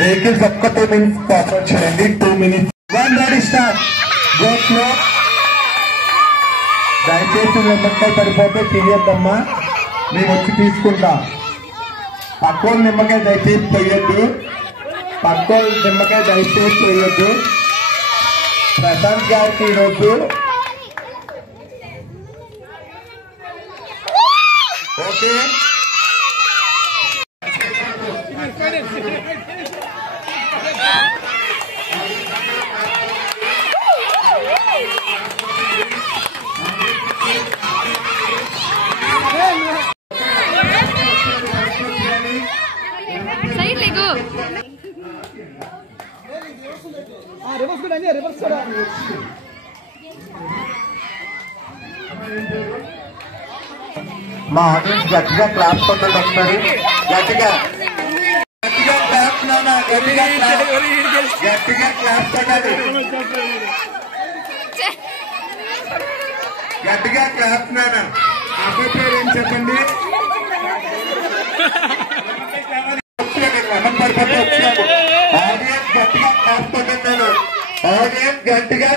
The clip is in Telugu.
వెహికల్స్ ఒక్క 2 minutes పాస్వర్డ్ చేయండి. 2 minutes. 1 ready start. Go slow. దయచేసి నిమ్మకాయ పడిపోతే తీయద్దమ్మా, మేము వచ్చి తీసుకుంటాం. పక్కోళ్ళు నిమ్మకాయ దయచేసి పోయొద్దు. పక్కోళ్ళు నిమ్మకాయ దయచేసి పోయొద్దు. ప్రశాంత్ గారికి ఈరోజు ఓకే. సైడ్ లేకు రివర్స్ కూడా అండి, రివర్స్ కూడా. మా ఆడియన్స్ గట్టిగా క్లాప్ కొట్టండి ఒకసారి. గట్టిగా గట్టిగా క్లాప్ నాన్న, గట్టిగా గట్టిగా క్లాప్ కొట్టాలి. గట్టిగా క్లాప్ నాన్న. అబ్బాయి పేరు ఏం చెప్పండి? ఆడియన్స్ గట్టిగా క్లాప్ కొట్టండి. ఆడియన్స్ గట్టిగా